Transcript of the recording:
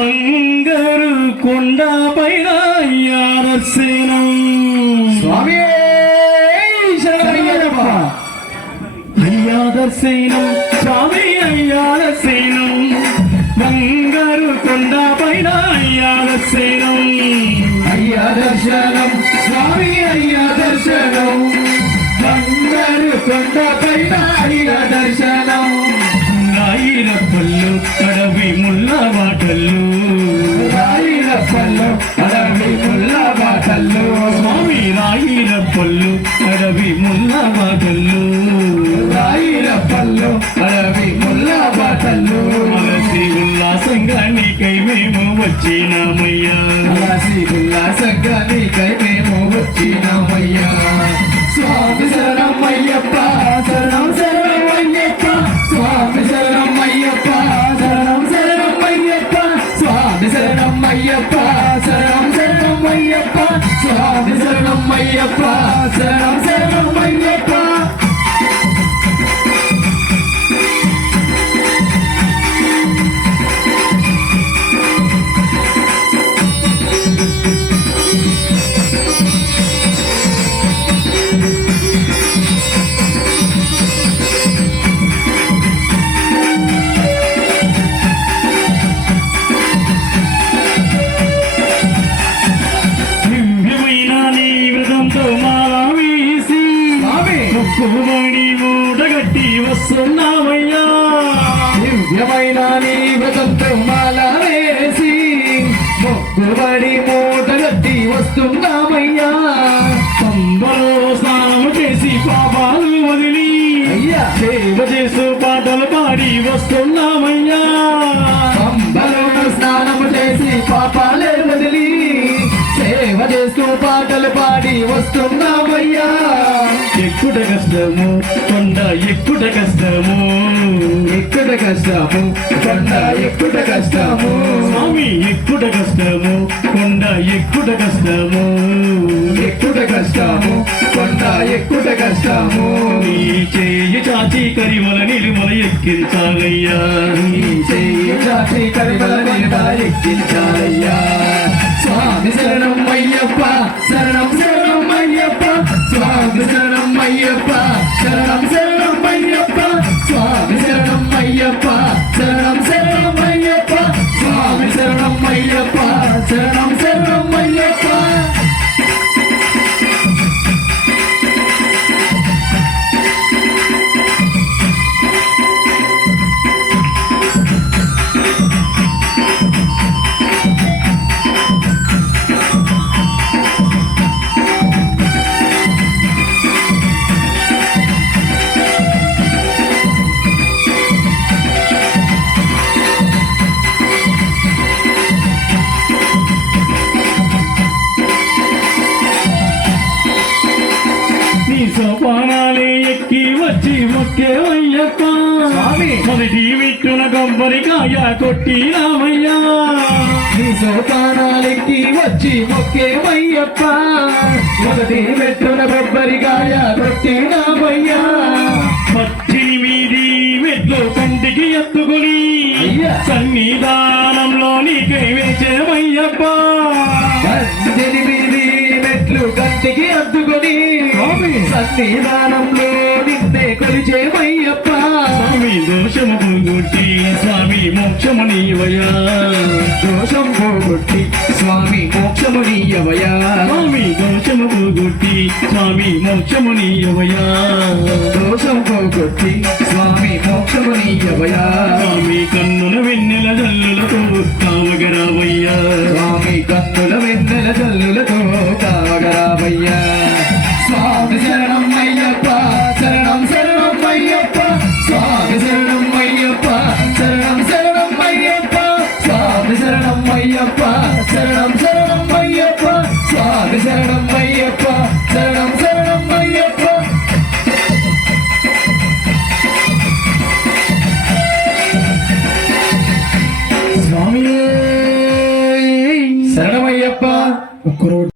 மங்கரு கொண்டாபைராயாரசேனம் ஐயாதர்சேனம் சுவாமி! ஐயாதர்சேனம் மங்கரு கொண்டாபைராயாரசேனம் ஐயாதர்சனம் சுவாமி ஐயாதர்சனம் மங்கரு கொண்டாபைரா ఉల్లాసంగా నీకై మేము వచ్చినామయ్యా అలాసి ఉల్లాసంగా నీకై మేము వచ్చినామయ్యా స్వామి శరణమయ్యప్ప శరణం శరణమయ్యప్ప స్వామి శరణమయ్యప్ప శరణం శరణమయ్యప్ప స్వామి శరణమయ్యప్ప శరణం శరణమయ్యప్ప స్వామి శరణమయ్యప్ప శరణం శరణమయ్యప్ప దివ్యమైన దివ్యమైన నీ వ్రతంతో మాల వేసి మొక్కుబడి మూటగట్టి వస్తున్నామయ్యా. పంబలో స్నానం చేసి పాపాలు వదిలి అయ్యా. సేవ చేస్తూ పాటలు పాడి వస్తున్నామయ్యా ఎక్కుట కష్టము? ఎక్కుట కష్టము? కొండ ఎక్కుట కష్టము? స్వామి ఎక్కుట కష్టము? కొండ ఎక్కుట కష్టము? ఎక్కుట కష్టము? కొండ ఎక్కుట కష్టము? నీ చేయి చాచి కరిమల నిలుమల ఎక్కించాలయ్యా. నీ చెయ్యి చాచి కరిమల మీద ఎక్కించాలయ్యా. స్వామి శరణం అయ్యప్ప శరణం శరణం అయ్యప్ప. స్వామి శరణం అయ్యప్ప. మొదటి విట్టున కొబ్బరికాయ కొట్టినామయ్యా నీ సోపానాలెక్కి వచ్చి మొక్కేమయ్యప్ప మొదటి మెట్టున కొబ్బరికాయ కొట్టినామయ్యా పద్దెనిమిది మెట్లు కంటికి ఎత్తుకుని. సన్నిధానంలో నీకై వేచేవయ్యప్ప. పద్దెనిమిది మెట్లు కంటికి అద్దుకొని స్వామి. సన్నిధానంలో నిన్నే కొలిచేమయ్యప్ప మోక్షము నీవయ్యా దోషం పోగొట్టి స్వామి మోక్షము నీయవయా స్వామి దోషము పోగొట్టి స్వామి మోక్షము నీయవయ్యా దోషం పోగొట్టి స్వామి మోక్షము నీయవయా స్వామి కన్నుల వెన్నెల జల్లులతో ஐயப்பா சரணம் ஐயப்பா சரணம் சரணம் ஐயப்பா சுவாமியே சரணம் ஐயப்பா குரோட்